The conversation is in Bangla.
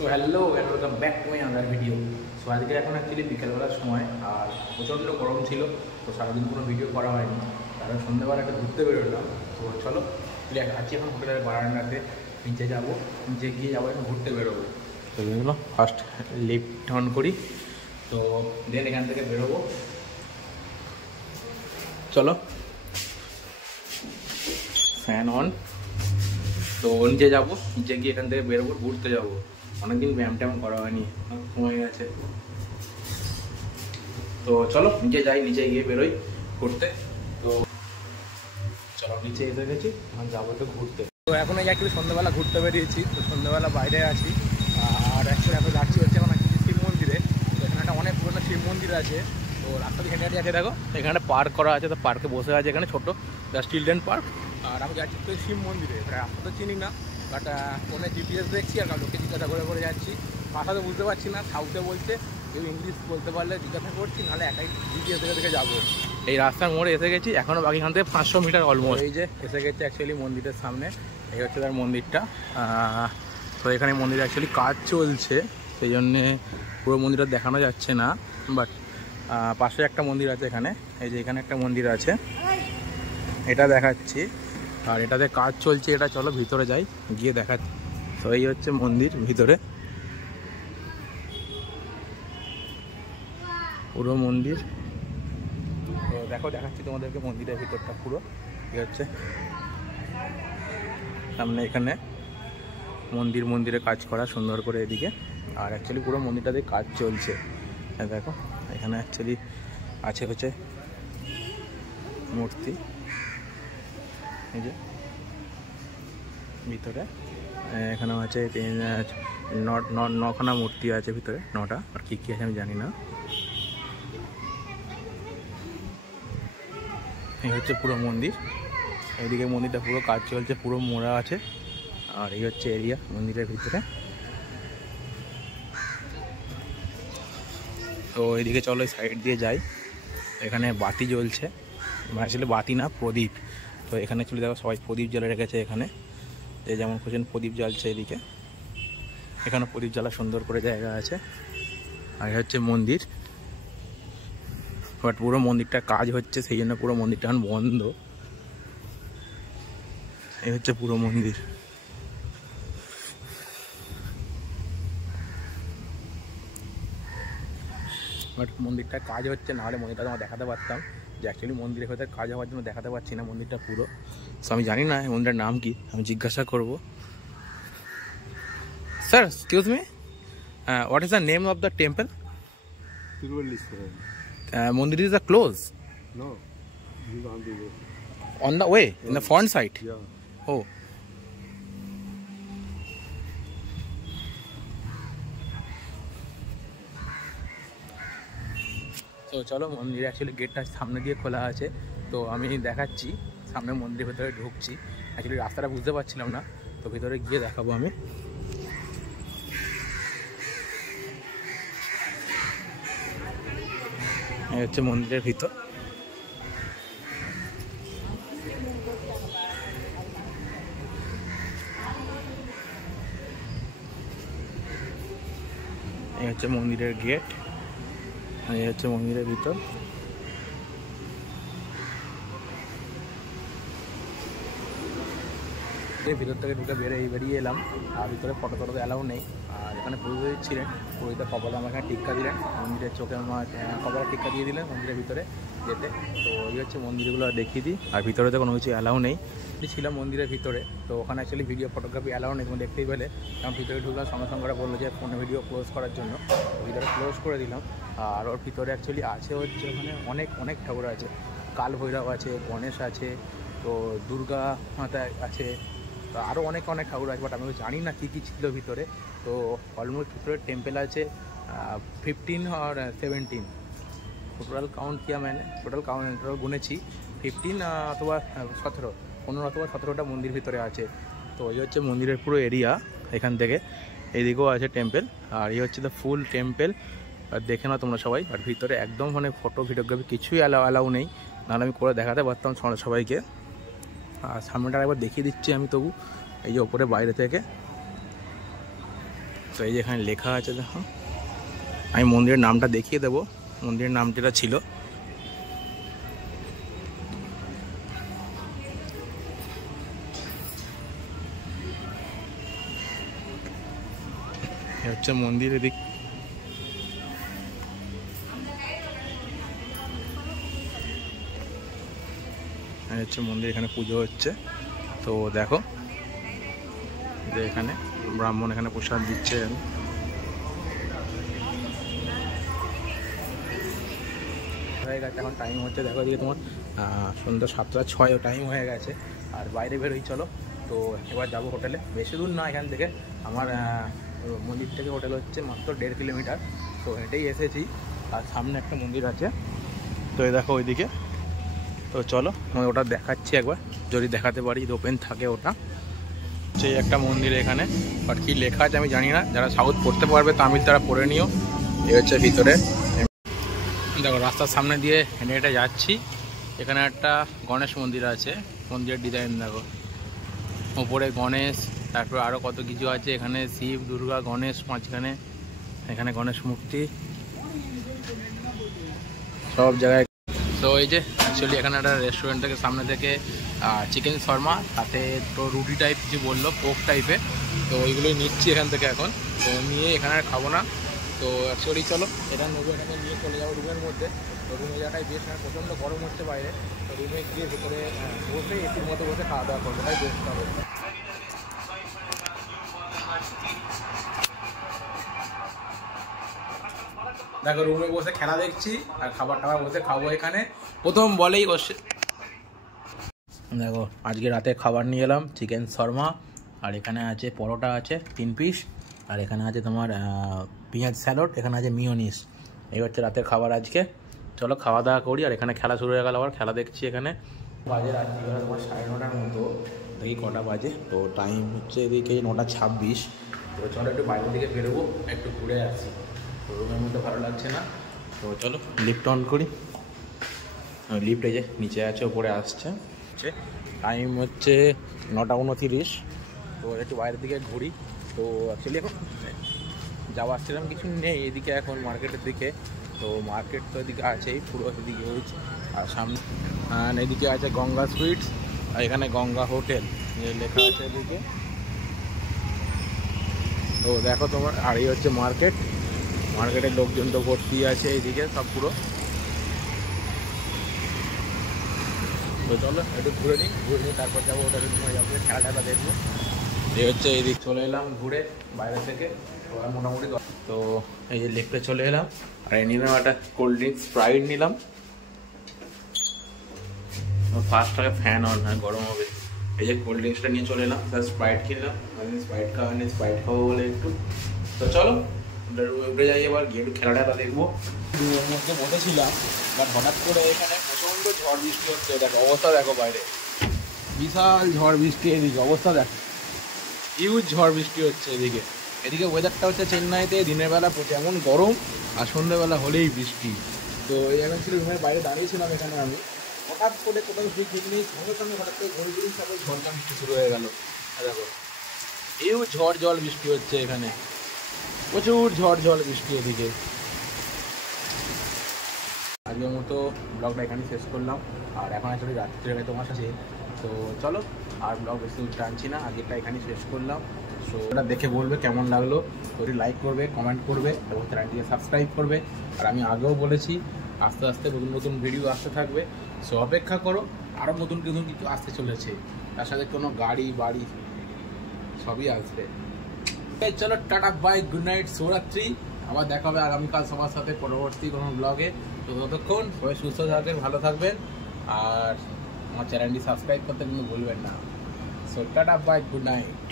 So hello and welcome back to my another video. So আজকে এখন অ্যাকচুয়ালি বিকেলবেলার সময়, আর প্রচণ্ড গরম ছিল, তো সারাদিন কোনো ভিডিও করা হয়নি। কারণ সন্ধ্যেবেলা একটা ঘুরতে বেরোলাম। তো চলো আজকে এখন হোটেলের বারান্দাতে নিচে যাবো, নিচে গিয়ে যাবো, এখন ঘুরতে বেরোবো। তো এগুলো ফার্স্ট লিফট অন করি, তো দেন এখান থেকে বেরোবো। চলো ফ্যান অন। তো নিচে যাবো, নিচে গিয়ে এখান থেকে বেরোবো, ঘুরতে যাবো। অনেকদিন ব্যায়াম ট্যায়াম করা হয়নি, সময় গেছে। তো চলো নিচে যাই, নিচে গিয়ে বেরোই ঘুরতে। তো চলো নিচে এসে গেছি, এখন যাবো তো ঘুরতে। তো এখন এই অ্যাকচুয়ালি সন্ধ্যাবেলা ঘুরতে বেরিয়েছি, তো সন্ধ্যাবেলা বাইরে আছি। আর অ্যাকচুয়ালি এখন যাচ্ছি হচ্ছে এখন শিব মন্দিরে। তো এখানে একটা অনেক পুরোনো শিব মন্দির আছে। তো রাস্তা দিয়ে হেঁটে হেঁটে আছে, দেখো এখানে পার্ক করা আছে। তো পার্কে বসে আছে এখানে ছোটো চিলড্রেন পার্ক। আর আমি যাচ্ছি তো শিব মন্দিরে, রাস্তা তো চিনি না, বাট ফোনে জিপিএস দেখছি আর লোকে জিজ্ঞাসা করে যাচ্ছি। ভাষা তো বুঝতে পারছি না, সাউথে বলছে, কেউ ইংলিশ বলতে পারলে জিজ্ঞাসা করছি, নাহলে একাই জিপিএস দেখে যাবো। এই রাস্তার মোড়ে এসে গেছি, এখনও বাকি এখান থেকে 500 মিটার অলমোস্ট। এই যে এসে গেছে অ্যাকচুয়ালি মন্দিরের সামনে, এই হচ্ছে তার মন্দিরটা। তো এখানে মন্দিরে অ্যাকচুয়ালি কাজ চলছে, সেই জন্যে পুরো মন্দিরটা দেখানো যাচ্ছে না, বাট পাশে একটা মন্দির আছে এখানে। এই যে এখানে একটা মন্দির আছে, এটা দেখাচ্ছি। আর এটাতে কাজ চলছে, এটা চলো ভিতরে যাই, গিয়ে দেখাচ্ছি। তো এই হচ্ছে মন্দির ভিতরে, পুরো মন্দির। তো দেখো দেখাচ্ছি তোমাদেরকে মন্দিরের ভিতরটা পুরো। ঠিক হচ্ছে সামনে এখানে মন্দিরে কাজ করা সুন্দর করে এদিকে। আর অ্যাকচুয়ালি পুরো মন্দিরটাতে কাজ চলছে। দেখো এখানে অ্যাকচুয়ালি আছে হচ্ছে মূর্তি, এই যে ভিতরে এখানেও আছে 9খানা মূর্তি আছে ভিতরে, 9টা। আর কী কী আছে আমি জানি না। এই হচ্ছে পুরো মন্দির, এইদিকে মন্দিরটা পুরো কাজ চলছে, পুরো মোড়া আছে। আর এই হচ্ছে এরিয়া মন্দিরের ভিতরে। তো এইদিকে চলো সাইড দিয়ে যাই, এখানে বাতি জ্বলছে, আসলে বাতি না, প্রদীপ। তো এখানে চলে দেখো সবাই প্রদীপ জ্বালে রেখেছে এখানে, যে যেমন খুঁজছেন প্রদীপ জ্বালছে এদিকে। এখানে প্রদীপ জ্বালা সুন্দর করে জায়গা আছে। আর হচ্ছে মন্দির, বাট পুরো মন্দিরটা কাজ হচ্ছে, সেই জন্য পুরো মন্দিরটা এখন বন্ধ। এই হচ্ছে পুরো মন্দির। বাট মন্দিরটা কাজ হচ্ছে, নাহলে মন্দিরটা তোমার দেখাতে পারতাম। যে অ্যাকচুয়ালি মন্দিরের ভেতরে কাজ হওয়ার জন্য দেখাতে পারছি না মন্দিরটা পুরো। সো আমি জানি না মন্দিরটার নাম কি, আমি জিজ্ঞাসা করবো। Sir excuse me, what is the name of the temple? Mandir is close. No, he's on the way. On the way, in the front side. Yeah. Oh. তো চলো মন্দিরে অ্যাকচুয়ালি গেটটা সামনে দিয়ে খোলা আছে, তো আমি দেখাচ্ছি। সামনে মন্দিরের ভেতরে ঢুকছি, অ্যাকচুয়ালি রাস্তাটা বুঝতে পারছিলাম না, তো ভিতরে গিয়ে দেখাবো আমি। এই হচ্ছে মন্দিরের ভিতর। এই হচ্ছে মন্দিরের গেট, এই হচ্ছে মন্দিরের ভিতর। ভিতর থেকে ঢুকে বেরিয়ে এলাম। আর ভিতরে ফটো টটো অ্যালাউ নেই। আর এখানে পুরোহিত ছিলেন, পুরোহিতের কপালে আমার এখানে টিক্কা দিলেন, মন্দিরের চোখে আমার কপালে টিক্কা দিয়ে দিলেন মন্দিরের ভিতরে যেতে। তো এই হচ্ছে মন্দিরগুলো দেখিয়ে দিই। আর ভিতরে তো কোনো কিছু অ্যালাউ নেই, ছিলাম মন্দিরের ভিতরে। তো ওখানে অ্যাকচুয়ালি ভিডিও ফটোগ্রাফি অ্যালাউ নেই, তুমি দেখতেই পেলে। কারণ ভিতরে ঢুকলাম, সঙ্গে সঙ্গে ওরা বললো যে ফোনে ভিডিও ক্লোজ করার জন্য, ভিতরে ক্লোজ করে দিলাম। আর ওর ভিতরে অ্যাকচুয়ালি আছে হচ্ছে ওখানে অনেক ঠাকুর আছে, কাল ভৈরব আছে, গণেশ আছে, তো দুর্গা মাতা আছে, তো আরও অনেক ঠাকুর আছে, বাট আমি জানি না কী কী ছিল ভিতরে। তো অলমোস্ট ভিতরে টেম্পল আছে 15 আর 17, টোটাল কাউন্ট কিয়া मैंने, টোটাল গুনেছি 15 অথবা 17, 15 অথবা 17টা মন্দির ভিতরে আছে। তো এই হচ্ছে মন্দিরের পুরো এরিয়া, এখান থেকে এদিকেও আছে টেম্পল। আর এই হচ্ছে দ্য ফুল টেম্পল, আর দেখে নাও তোমরা সবাই। আর ভিতরে একদম মানে ফটো ভিডিওগ্রাফি কিছুই অ্যালাউ নেই, নাহলে আমি করে দেখাতে পারতাম সবাইকে। আর সামনেটা একবার দেখিয়ে দিচ্ছি আমি তবু। এই যে ওপরে বাইরে থেকে তো এই যে এখানে লেখা আছে দেখো, আমি মন্দিরের নামটা দেখিয়ে দেবো, মন্দিরের নাম যেটা ছিল হচ্ছে মন্দির, এদিক হচ্ছে মন্দির, এখানে পুজো হচ্ছে। তো দেখো যে এখানে ব্রাহ্মণ এখানে প্রসাদ দিচ্ছে। হয়ে গেছে, এখন টাইম হচ্ছে দেখো এদিকে তোমার সন্ধ্যা 7:06 টাইম হয়ে গেছে। আর বাইরে বেরোই চলো। তো এবার যাবো হোটেলে, বেশি দূর না এখান থেকে, আমার মন্দির থেকে হোটেল হচ্ছে মাত্র 1.5 কিলোমিটার। তো হেঁটেই এসেছি, আর সামনে একটা মন্দির আছে, তো এই দেখো ওইদিকে। তো চলো আমি ওটা দেখাচ্ছি একবার, যদি দেখাতে পারি, ওপেন থাকে ওটা। সেই একটা মন্দির এখানে, বাট কী লেখা আছে আমি জানি না, যারা সাউথ পড়তে পারবে তামিল তারা পড়ে নিও। এই হচ্ছে ভিতরে, দেখো রাস্তার সামনে দিয়ে হেঁটে হেঁটে যাচ্ছি। এখানে একটা গণেশ মন্দির আছে, মন্দিরের ডিজাইন দেখো, ওপরে গণেশ, তারপর আরও কত কিছু আছে। এখানে শিব, দুর্গা, গণেশ মাঝখানে, এখানে গণেশ মূর্তি সব জায়গায়। তো এই যে অ্যাকচুয়ালি এখানে একটা রেস্টুরেন্ট থেকে সামনে থেকে চিকেন শর্মা, তাতে তো রুটি টাইপ কিছু বললো, পোক টাইপের, তো ওইগুলোই নিচ্ছি এখান থেকে এখন। তো নিয়ে এখানে আর খাবো না, তো অ্যাকচুয়ালি চলো এটা নেবো, এটাকে নিয়ে চলে যাবো রুমের মধ্যে। তো রুমে যাটাই বেশ, প্রচণ্ড গরম হচ্ছে বাইরে, তো রুমে গিয়ে ভেতরে বসে এসির মধ্যে বসে খাওয়া দাওয়া করবো, তাই বেস্ট হবে। দেখো রুমে বসে খেলা দেখছি আর খাবার টাবার বসে খাবো এখানে। প্রথম বলেই বসে দেখো আজকে রাতে খাবার নিয়ে এলাম চিকেন শর্মা, আর এখানে আছে পরোটা আছে 3 পিস, আর এখানে আছে তোমার পেঁয়াজ স্যালাড, এখানে আছে মিওনিস। এই হচ্ছে রাতের খাবার আজকে। চলো খাওয়া দাওয়া করি, আর এখানে খেলা শুরু হয়ে গেল, আবার খেলা দেখছি এখানে। বাজে রাত্রি তোমার 9:30টার মতো, দেখি কটা বাজে, তো টাইম হচ্ছে এদিকে 9:26। তো চলো একটু বাইরের দিকে বেরোবো, একটু ঘুরে আসি, তো রুমের মধ্যে ভালো লাগছে না। তো চলো লিফট অন করি, লিফট এই যে নিচে আছে, ওপরে আসছে। টাইম হচ্ছে 9:29, তো একটু বাইরের দিকে ঘুরি। তো অ্যাকচুয়ালি এখন যাওয়া আসছিলাম কিছু নেই এদিকে, এখন মার্কেটের দিকে। তো মার্কেট তো এদিকে আছেই, পুরো এদিকে হয়েছে। আর সামনে এদিকে আছে গঙ্গা সুইটস, আর এখানে গঙ্গা হোটেল লেখা আছে এদিকে। তো দেখো তোমার, আর এই হচ্ছে মার্কেট, মার্কেটের লোকজন তো ভর্তি আছে এইদিকে সব পুরো। তো চলো একটু ঘুরে নিই, তারপর যাবো হোটেলে, সময় যাবো খেলাটা দেখবো। এই হচ্ছে এইদিক চলে এলাম ঘুরে বাইরে থেকে, মোটামুটি। তো এই যে লিফটে চলে এলাম, আর এই নিলাম একটা কোল্ড ড্রিঙ্কস স্প্রাইট নিলাম। ফার্স্ট আগে ফ্যান অন, হ্যাঁ গরম হবে। এই যে কোল্ড ড্রিঙ্কসটা নিয়ে চলে এলাম, প্লাস স্প্রাইট কিনলাম, স্প্রাইট খাওয়া নেই, স্প্রাইট খাবো বলে একটু। তো চলো উঠে যাই, এবার গিয়ে একটু খেলাটা দেখবো। রুমের মধ্যে বসেছিলাম, বাট হঠাৎ করে এখানে প্রচণ্ড ঝড় বৃষ্টি হচ্ছে। দেখো অবস্থা দেখো বাইরে, বিশাল ঝড় বৃষ্টি, এদিকে অবস্থা দেখো, হিউজ ঝড় বৃষ্টি হচ্ছে এদিকে। এদিকে ওয়েদারটা হচ্ছে চেন্নাইতে দিনের বেলা এমন গরম, আর সন্ধ্যেবেলা হলেই বৃষ্টি। তো এই এখন ছিল রুমের বাইরে দাঁড়িয়েছিলাম এখানে আমি, হঠাৎ করে কোথাও ঠিক নেই, সঙ্গে সঙ্গে হঠাৎ করে ঘড়ি ঘড়ি সবাই ঝড়টা বৃষ্টি শুরু হয়ে গেল। দেখো হিউজ ঝড় জল বৃষ্টি হচ্ছে এখানে, প্রচুর ঝড় জল বৃষ্টি এদিকে। আজকের মতো ব্লগটা এখানেই শেষ করলাম, আর এখন আসলে রাত্রি হয়ে তোমার সাথে। তো চলো আর ব্লগ বেশি টানছি না, আগেরটা এখানেই শেষ করলাম। সো ওটা দেখে বলবে কেমন লাগলো, যদি লাইক করবে, কমেন্ট করবে, এবং চ্যানেলটিকে সাবস্ক্রাইব করবে। আর আমি আগেও বলেছি আস্তে আস্তে নতুন নতুন ভিডিও আসতে থাকবে, সো অপেক্ষা করো, আরও নতুন নতুন কিছু আসতে চলেছে, তার সাথে কোনো গাড়ি বাড়ি সবই আসবে। চলো টাটা বাই, গুড নাইট, শুভরাত্রি। আবার দেখা হবে আগামীকাল সবার সাথে পরবর্তী কোনো ব্লগে। তো ততক্ষণ সবাই সুস্থ থাকবেন, ভালো থাকবেন, আর আমার চ্যানেলটি সাবস্ক্রাইব করতে কিন্তু ভুলবেন না। So tata bye, good night.